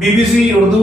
BBC Urdu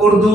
Urdu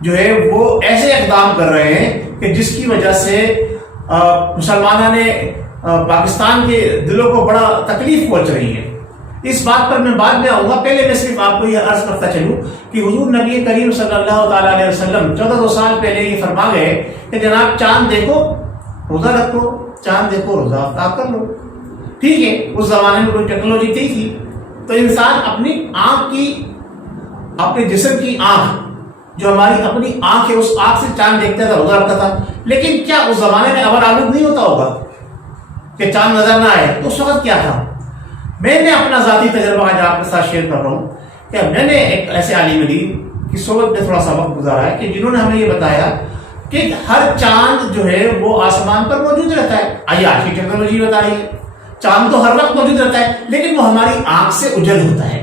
جو ہے وہ ایسے اقدام کر رہے ہیں کہ جس کی وجہ سے مسلمانوں نے پاکستان کے دلوں کو بڑا تکلیف پہنچ رہی ہے. اس بات پر میں بعد میں آؤں گا. پہلے میں صرف آپ کو یہ عرض کرتا چلوں کہ حضور نبی کریم صلی اللہ تعالیٰ علیہ وسلم 1400 سال پہلے یہ فرما گئے کہ جناب چاند دیکھو روزہ رکھو, چاند دیکھو روزہ افطار کر لو. ٹھیک ہے, اس زمانے میں کوئی ٹیکنالوجی تھی تو انسان اپنی آنکھ کی, اپنے جسم کی آنکھ, جو ہماری اپنی آنکھ ہے, اس آنکھ سے چاند دیکھتا تھا, روزہ رکھتا تھا. لیکن کیا اس زمانے میں ابر آلود نہیں ہوتا ہوگا کہ چاند نظر نہ آئے؟ تو اس وقت کیا تھا؟ میں نے اپنا ذاتی تجربہ آج آپ کے ساتھ شیئر کر رہا ہوں کہ میں نے ایک ایسے عالم دین کی صحبت میں تھوڑا سا وقت گزارا ہے کہ جنہوں نے ہمیں یہ بتایا کہ ہر چاند جو ہے وہ آسمان پر موجود رہتا ہے. آئیے آج کی ٹیکنالوجی بتا رہی ہے چاند تو ہر وقت موجود رہتا ہے, لیکن وہ ہماری آنکھ سے اجل ہوتا ہے.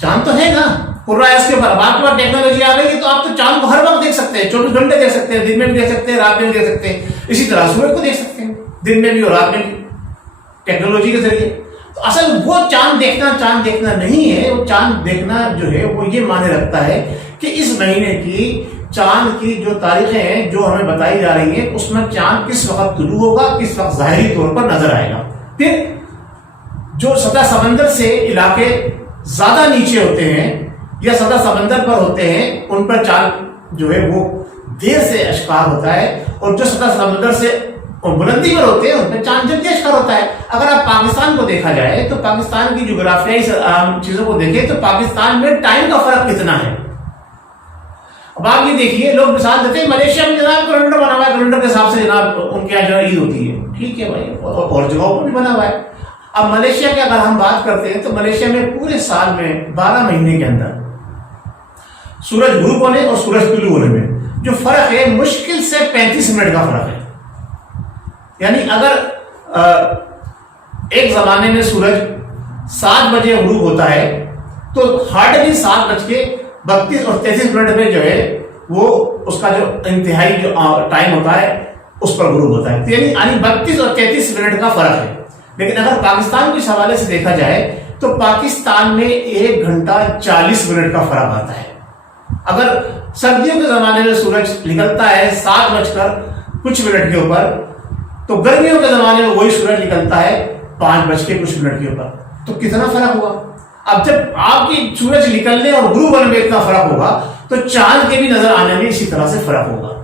چاند تو ہے نا پورا اس کے اوپر, اب آپ کے پاس ٹیکنالوجی آ گئی ہے تو آپ تو چاند کو ہر وقت دیکھ سکتے ہیں, 24 گھنٹے دیکھ سکتے ہیں, دن میں بھی دیکھ سکتے ہیں, رات میں بھی دیکھ سکتے ہیں. اسی طرح سورج کو دیکھ سکتے ہیں دن میں بھی اور رات میں بھی ٹیکنالوجی کے ذریعے. تو اصل وہ چاند دیکھنا نہیں ہے. وہ چاند دیکھنا جو ہے وہ یہ معنی رکھتا ہے کہ اس مہینے کی چاند کی جو تاریخیں ہیں جو ہمیں بتائی جا رہی ہیں اس میں چاند کس وقت طلوع ہوگا, کس وقت ظاہری طور پر نظر آئے گا. پھر جو سطح سمندر سے علاقے زیادہ نیچے ہوتے ہیں یا سطح سمندر پر ہوتے ہیں ان پر چاند جو ہے وہ دیر سے اشکار ہوتا ہے, اور جو سطح سمندر سے بلندی پر ہوتے ہیں ان پہ چاند جلدی اشکار ہوتا ہے. اگر آپ پاکستان کو دیکھا جائے تو پاکستان کی جغرافیائی چیزوں کو دیکھیں تو پاکستان میں ٹائم کا فرق کتنا ہے. اب آپ یہ دیکھیے, لوگ مثال دیتے ہیں ملیشیا میں جناب کیلنڈر بنا ہوا ہے, کیلنڈر کے حساب سے جناب ان کے یہاں جو عید ہوتی ہے. ٹھیک ہے بھائی, اور جگہوں پر بھی بنا ہوا ہے. اب ملیشیا کی اگر ہم بات کرتے ہیں تو ملیشیا میں پورے سال میں 12 مہینے کے اندر سورج غروب ہونے اور سورج طلوع ہونے میں جو فرق ہے مشکل سے 35 منٹ کا فرق ہے. یعنی اگر ایک زمانے میں سورج 7 بجے غروب ہوتا ہے تو ہارڈلی 7:32 اور 33 منٹ میں جو ہے وہ اس کا جو انتہائی جو ٹائم ہوتا ہے اس پر غروب ہوتا ہے. یعنی 32 اور 33 منٹ کا فرق ہے. لیکن اگر پاکستان کے حوالے سے دیکھا جائے تو پاکستان میں 1 گھنٹہ 40 منٹ کا فرق آتا ہے. اگر سردیوں کے زمانے میں سورج نکلتا ہے 7 کچھ منٹ کے اوپر, تو گرمیوں کے زمانے میں وہی سورج نکلتا ہے 5 کچھ منٹ کے اوپر. تو کتنا فرق ہوا. اب جب آپ کی سورج نکلنے اور غروب ہونے میں اتنا فرق ہوگا تو چاند کے بھی نظر آنے میں اسی طرح سے فرق ہوگا.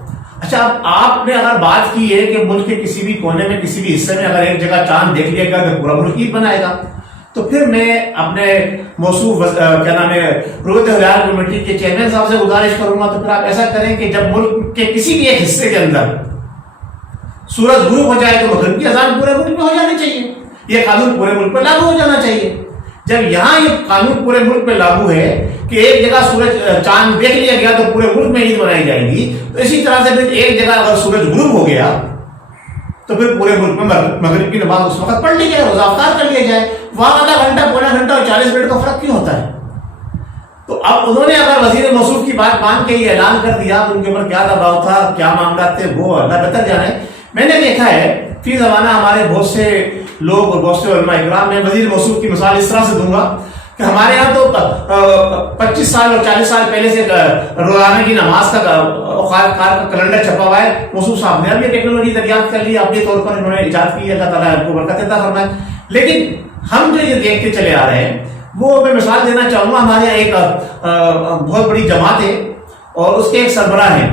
اچھا, اب آپ نے اگر بات کی ہے کہ ملک کے کسی بھی کونے میں کسی بھی حصے میں اگر ایک جگہ چاند دیکھ لیا گیا تو پورا ملک عید بنائے گا, تو پھر میں اپنے موصوف کیا نام ہے رویت ہلال کمیٹی کے چیئرمین صاحب سے گزارش کروں گا تو پھر آپ ایسا کریں کہ جب ملک کے کسی بھی ایک حصے کے اندر سورج غروب ہو جائے تو مغرب کی اذان پورے ملک میں ہو جانی چاہیے. یہ قانون پورے ملک پہ لاگو ہو جانا چاہیے. جب یہاں یہ قانون پورے ملک پہ لاگو ہے کہ ایک جگہ سورج چاند دیکھ لیا گیا تو پورے ملک میں عید منائی جائے گی, تو اسی طرح سے پھر ایک جگہ اگر سورج غروب ہو گیا تو پھر پورے ملک میں مغرب کی نماز اس وقت پڑھ لی جائے, روزہ افطار کر لیا جائے. وہاں آدھا گھنٹہ, پونا گھنٹہ اور 40 منٹ کا فرق کیوں ہوتا ہے؟ تو اب انہوں نے اگر وزیر موصوف کی بات مان کے یہ اعلان کر دیا تو ان کے اوپر کیا دباؤ تھا, کیا معاملات تھے, وہ اللہ بہتر جانے. میں نے دیکھا ہے فی زمانہ ہمارے بہت سے لوگ اور بہت سے علماء اکرام, میں وزیر موصوف کی مثال اس طرح سے دوں گا کہ ہمارے یہاں تو 25 سال اور 40 سال پہلے سے روزانہ کی نماز کا اوقات کا کیلنڈر چھپا ہوا ہے. موصوف صاحب نے اب یہ ٹیکنالوجی دریافت کر لی, اپنے طور پر انہوں نے ایجاد کی, اللہ تعالیٰ ان کو برکت عطا فرمائے. لیکن ہم جو یہ دیکھتے چلے آ رہے ہیں وہ میں مثال دینا چاہوں گا. ہمارے یہاں ایک بہت بڑی جماعت ہے اور اس کے ایک سربراہ ہیں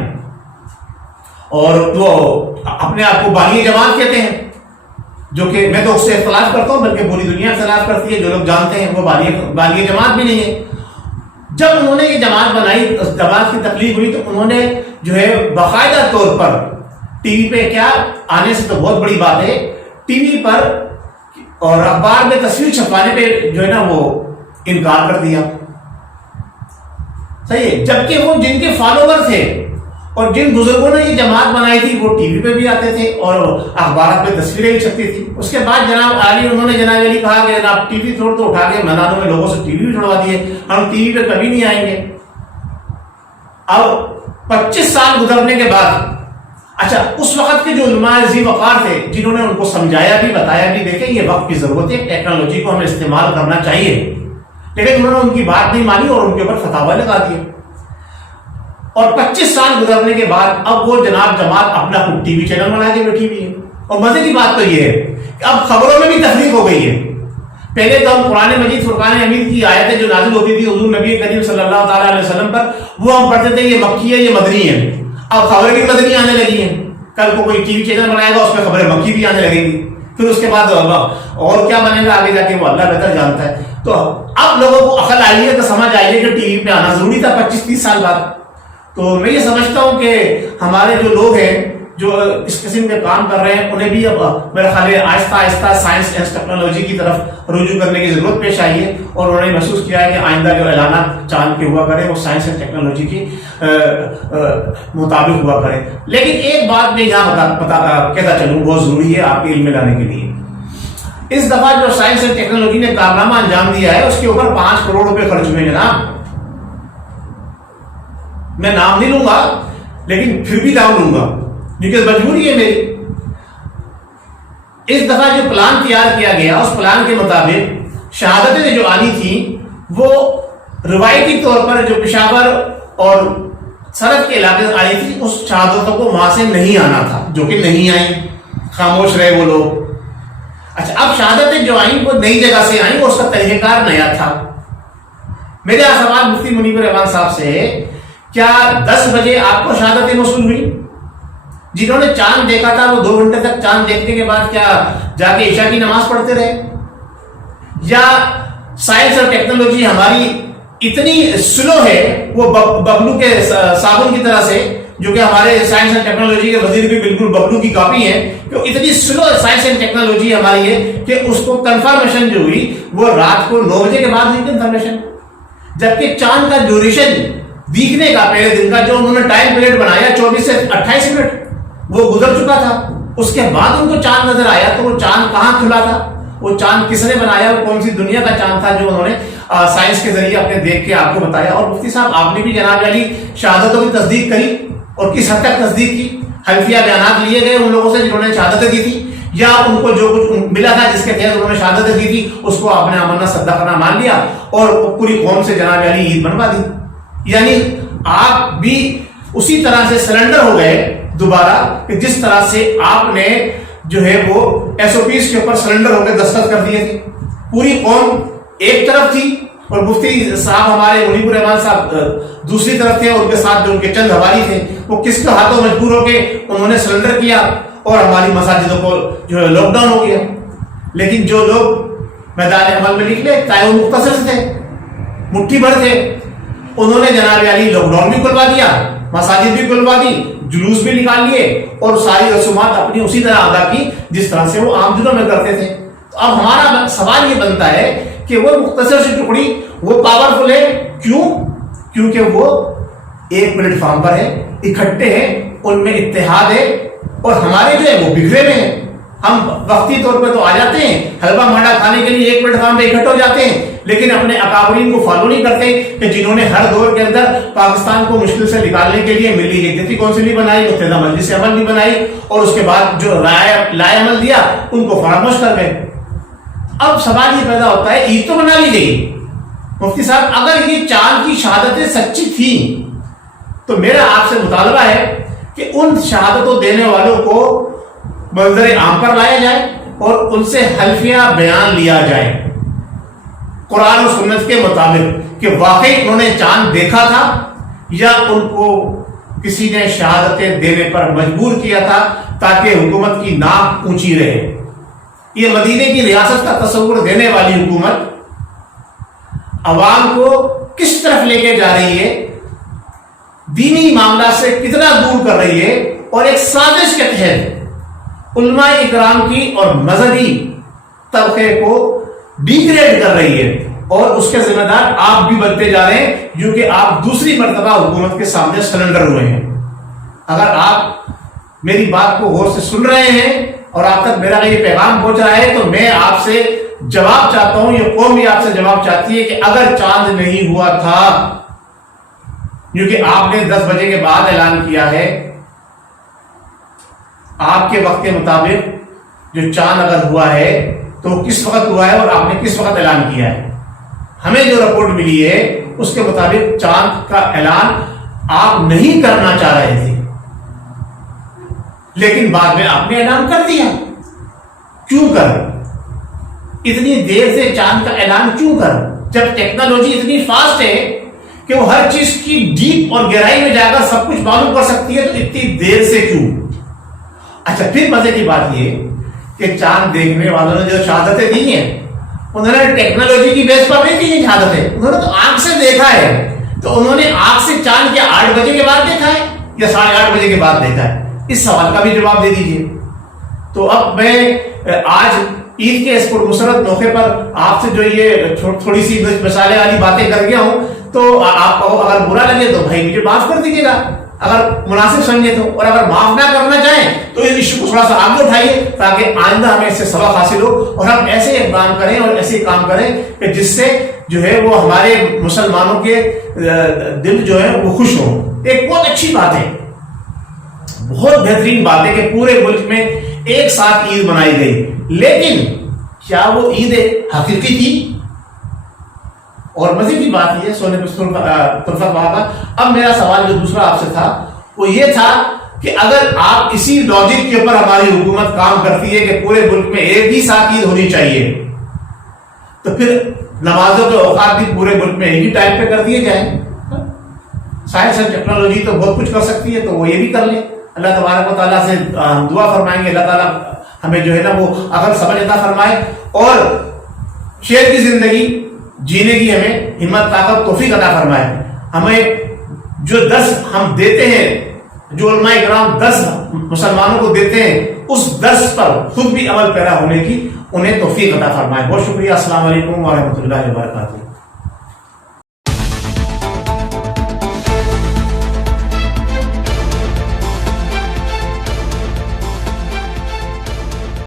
اور وہ اپنے آپ کو بانی جماعت کہتے ہیں, جو کہ میں تو اس سے اختلاف کرتا ہوں بلکہ پوری دنیا اختلاف کرتی ہے. جو لوگ جانتے ہیں وہ بانی جماعت بھی نہیں ہے. جب انہوں نے یہ جماعت بنائی, جماعت کی تکلیف ہوئی تو انہوں نے جو ہے باقاعدہ طور پر ٹی وی پہ, کیا آنے سے تو بہت بڑی بات ہے, ٹی وی پر اور اخبار میں تصویر چھپوانے پہ جو ہے نا وہ انکار کر دیا. صحیح ہے, جبکہ وہ جن کے فالوور تھے اور جن بزرگوں نے یہ جماعت بنائی تھی وہ ٹی وی پہ بھی آتے تھے اور اخبارات پہ تصویریں بھی چھپتی تھی. اس کے بعد جناب عالی انہوں نے جناب علی کہا کہ جناب ٹی وی توڑ تو اٹھا کے میدانوں میں لوگوں سے ٹی وی بھی چھوڑوا دیے, ہم ٹی وی پہ کبھی نہیں آئیں گے. اب 25 سال گزرنے کے بعد, اچھا اس وقت کے جو علماء ذی وقار تھے جنہوں نے ان کو سمجھایا بھی, بتایا بھی, دیکھیں یہ وقت کی ضرورت ہے, ٹیکنالوجی کو ہمیں استعمال کرنا چاہیے, لیکن انہوں نے ان کی بات نہیں مانی اور ان کے اوپر فتاوی لگا دیے. اور 25 سال گزرنے کے بعد اب وہ جناب جماعت اپنا خود ٹی وی چینل بنا کے بیٹھی ہوئی ہے. اور مزے کی بات تو یہ ہے کہ اب خبروں میں بھی تفریق ہو گئی ہے. پہلے تو ہم قرآن مجید فرقان حمید کی آیتیں جو نازل ہوتی تھی حضور نبی کریم صلی اللہ تعالیٰ علیہ وسلم پر، وہ ہم پڑھتے تھے یہ مکی ہے یہ مدنی ہے. اب خبریں بھی مدنی آنے لگی ہیں. کل کو کوئی ٹی وی چینل بنائے گا اس میں خبریں مکی بھی آنے لگیں گی. پھر اس کے بعد اور کیا بنے گا آگے جا کے وہ اللہ بہتر جانتا ہے. تو اب لوگوں کو عقل آئی ہے تو سمجھ آئی ہے کہ ٹی وی پہ آنا ضروری تھا 25-30 سال بعد. تو میں یہ سمجھتا ہوں کہ ہمارے جو لوگ ہیں جو اس قسم کے کام کر رہے ہیں انہیں بھی اب میرا خیال ہے آہستہ آہستہ سائنس اینڈ ٹیکنالوجی کی طرف رجوع کرنے کی ضرورت پیش آئی ہے. اور انہوں نے محسوس کیا ہے کہ آئندہ جو اعلانات چاند کے ہوا کرے وہ سائنس اینڈ ٹیکنالوجی کی مطابق ہوا کرے. لیکن ایک بات میں یہاں کہتا چلوں بہت ضروری ہے آپ کے علم میں لانے کے لیے. اس دفعہ جو سائنس اینڈ ٹیکنالوجی نے کارنامہ انجام دیا ہے اس کے اوپر 5 کروڑ روپے خرچ ہوئے جناب. میں نام نہیں لوں گا لیکن پھر بھی نام لوں گا کیونکہ مجبوری ہے میری. اس دفعہ جو پلان تیار کیا گیا اس پلان کے مطابق شہادتیں جو آنی تھیں وہ روایتی طور پر جو پشاور اور سرحد کے علاقے سے آئی تھی اس شہادتوں کو وہاں سے نہیں آنا تھا جو کہ نہیں آئیں. خاموش رہے وہ لوگ. اچھا اب شہادتیں جو آئیں وہ نئی جگہ سے آئیں, اس کا طریقہ کار نیا تھا. میرا سوال مفتی منیب الرحمان صاحب سے ہے, کیا 10 بجے آپ کو شہادتیں موصول ہوئی؟ جنہوں نے چاند دیکھا تھا وہ 2 گھنٹے تک چاند دیکھنے کے بعد کیا جا کے عشاء کی نماز پڑھتے رہے؟ یا سائنس اور ٹیکنالوجی ہماری اتنی سلو ہے, وہ ببلو کے صابن کی طرح سے, جو کہ ہمارے سائنس اینڈ ٹیکنالوجی کے وزیر بھی بالکل ببلو کی کاپی ہے, کہ اتنی سلو سائنس اینڈ ٹیکنالوجی ہماری ہے کہ اس کو کنفرمیشن جو ہوئی وہ رات کو 9 بجے کے بعد ہوئی کنفرمیشن, جبکہ چاند کا ڈیوریشن دیکھنے کا پہلے دن کا جو انہوں نے ٹائم پیریڈ بنایا 24 سے 28 منٹ وہ گزر چکا تھا. اس کے بعد ان کو چاند نظر آیا تو وہ چاند کہاں کھلا تھا, وہ چاند کس نے بنایا, وہ کون سی دنیا کا چاند تھا جو انہوں نے سائنس کے ذریعے اپنے دیکھ کے آپ کو بتایا. اور مفتی صاحب آپ نے بھی جناب علی شہادتوں کی تصدیق کری, اور کس حد تک تصدیق کی؟ حلفیہ بیانات لیے گئے ان لوگوں سے جنہوں نے شہادتیں دی تھی, یا ان کو جو کچھ ملا تھا جس کے تحت انہوں نے شہادتیں دی تھی اس کو آپ نے امانہ صدقہ مان لیا اور پوری قوم سے جناب علی عید بنوا دی. یعنی آپ بھی اسی طرح سے سرنڈر ہو گئے دوبارہ کہ جس طرح سے آپ نے جو ہے وہ SOPs کے اوپر سرنڈر ہو کے دستخط کر دیے تھے. پوری قوم ایک طرف تھی اور مفتی صاحب ہمارے منیب الرحمان صاحب دوسری طرف تھے, اور ان کے ساتھ جو ان کے چند حوالی تھے وہ کس کے ہاتھوں مجبور ہو کے انہوں نے سرنڈر کیا اور ہماری مساجدوں کو جو ہے لاک ڈاؤن ہو گیا. لیکن جو لوگ میدان عمل میں نکلے چاہے وہ مختصر تھے, مٹھی بھر تھے, انہوں نے جناب علی لاک ڈاؤن بھی کھلوا دیا, مساجد بھی کھلوا دی, جلوس بھی نکال لیے اور ساری رسومات اپنی اسی طرح ادا کی جس طرح سے وہ عام دنوں میں کرتے تھے. تو اب ہمارا سوال یہ بنتا ہے کہ وہ مختصر سی ٹکڑی وہ پاورفل ہے, کیوں؟ کیونکہ وہ ایک پلیٹ فارم پر ہے, اکٹھے ہیں, ان میں اتحاد ہے, اور ہمارے جو ہے وہ بگڑے میں ہیں. ہم وقتی طور پہ تو آ جاتے ہیں حلوہ مانڈا کھانے کے لیے ایک پلیٹ فارم پہ اکٹھے ہو جاتے ہیں, لیکن اپنے اکابرین کو فالو نہیں کرتے کہ جنہوں نے ہر دور کے اندر پاکستان کو مشکل سے نکالنے کے لیے ملی یکجہتی کونسل بھی بنائی, متحدہ مجلس عمل بھی بنائی, اور اس کے بعد جو لائے عمل دیا ان کو فراموش کر گئے. اب سوال یہ پیدا ہوتا ہے, عید تو بنا لی گئی مفتی صاحب, اگر یہ چاند کی شہادتیں سچی تھیں تو میرا آپ سے مطالبہ ہے کہ ان شہادتوں دینے والوں کو منظر عام پر لایا جائے اور ان سے حلفیہ بیان لیا جائے قرآن و سنت کے مطابق کہ واقعی انہوں نے چاند دیکھا تھا یا ان کو کسی نے شہادتیں دینے پر مجبور کیا تھا تاکہ حکومت کی ناک اونچی رہے. یہ مدینے کی ریاست کا تصور دینے والی حکومت عوام کو کس طرف لے کے جا رہی ہے, دینی معاملات سے کتنا دور کر رہی ہے, اور ایک سازش کے تحت علماء اکرام کی اور مذہبی طبقے کو ڈیگریڈ کر رہی ہے, اور اس کے ذمہ دار آپ بھی بنتے جا رہے ہیں کیونکہ آپ دوسری مرتبہ حکومت کے سامنے سرنڈر ہوئے ہیں. اگر آپ میری بات کو غور سے سن رہے ہیں اور آپ تک میرا یہ پیغام پہنچ رہا ہے تو میں آپ سے جواب چاہتا ہوں, یہ قوم بھی آپ سے جواب چاہتی ہے کہ اگر چاند نہیں ہوا تھا, کیونکہ آپ نے 10 بجے کے بعد اعلان کیا ہے, آپ کے وقت کے مطابق جو چاند اگر ہوا ہے تو کس وقت ہوا ہے اور آپ نے کس وقت اعلان کیا ہے؟ ہمیں جو رپورٹ ملی ہے اس کے مطابق چاند کا اعلان آپ نہیں کرنا چاہ رہے تھے، لیکن بعد میں آپ نے اعلان کر دیا. کیوں کر؟ اتنی دیر سے چاند کا اعلان کیوں کر؟ جب ٹیکنالوجی اتنی فاسٹ ہے کہ وہ ہر چیز کی ڈیپ اور گہرائی میں جا کر سب کچھ معلوم کر سکتی ہے، تو اتنی دیر سے کیوں؟ اچھا، پھر مزے کی بات یہ کہ چاند دیکھنے والوں نے جو شہادتیں دی ہیں، انہوں نے ٹیکنالوجی کی بیس پر نہیں دی شہادتیں، انہوں نے تو آنکھ سے دیکھا ہے. تو انہوں نے آنکھ سے چاند کیا 8 بجے کے بعد دیکھا ہے یا 8:30 بجے کے بعد دیکھا ہے؟ اس سوال کا بھی جواب دے دیجیے. تو اب میں آج عید کے اس پرمسرت موقع پر آپ سے جو یہ تھوڑی سی مثالیں والی باتیں کر گیا ہوں، تو آپ کو اگر برا لگے تو بھائی مجھے معاف کر دیجیے گا، اگر مناسب سمجھے تو. اور اگر معاف نہ کرنا چاہیں تو اس ایشو کو تھوڑا سا آگے اٹھائیے تاکہ آئندہ ہمیں اس سے سبق حاصل ہو اور ہم ایسے اقدام کریں اور ایسے کام کریں کہ جس سے جو ہے وہ ہمارے مسلمانوں کے دل جو ہے وہ خوش ہوں. ایک بہت اچھی بات ہے، بہت بہترین بات ہے کہ پورے ملک میں ایک ساتھ عید منائی گئی، لیکن کیا وہ عید حقیقی تھی؟ اور مزے کی بات یہ سونے طرفت بابا، اب میرا سوال جو دوسرا آپ سے تھا وہ یہ تھا کہ اگر آپ اسی لاجک کے اوپر ہماری حکومت کام کرتی ہے کہ پورے ملک میں ایک ہی ساتھ عید ہونی چاہیے، تو پھر نمازوں کے اوقات بھی پورے ملک میں ایک ہی ٹائم پہ کر دیے جائیں. سائنس اینڈ ٹیکنالوجی تو بہت کچھ کر سکتی ہے، تو وہ یہ بھی کر لیں. اللہ تبارک و تعالیٰ سے دعا فرمائیں گے اللہ تعالیٰ ہمیں جو ہے نا وہ عقل سمجھ عطا فرمائے اور شیر کی زندگی جینے کی ہمیں ہمت طاقت توفیق عطا فرمائے. ہمیں جو 10 ہم دیتے ہیں، جو علماء کرام 10 مسلمانوں کو دیتے ہیں، اس 10 پر خود بھی عمل پیرا ہونے کی انہیں توفیق عطا فرمائے. بہت شکریہ. السلام علیکم ورحمۃ اللہ وبرکاتہ.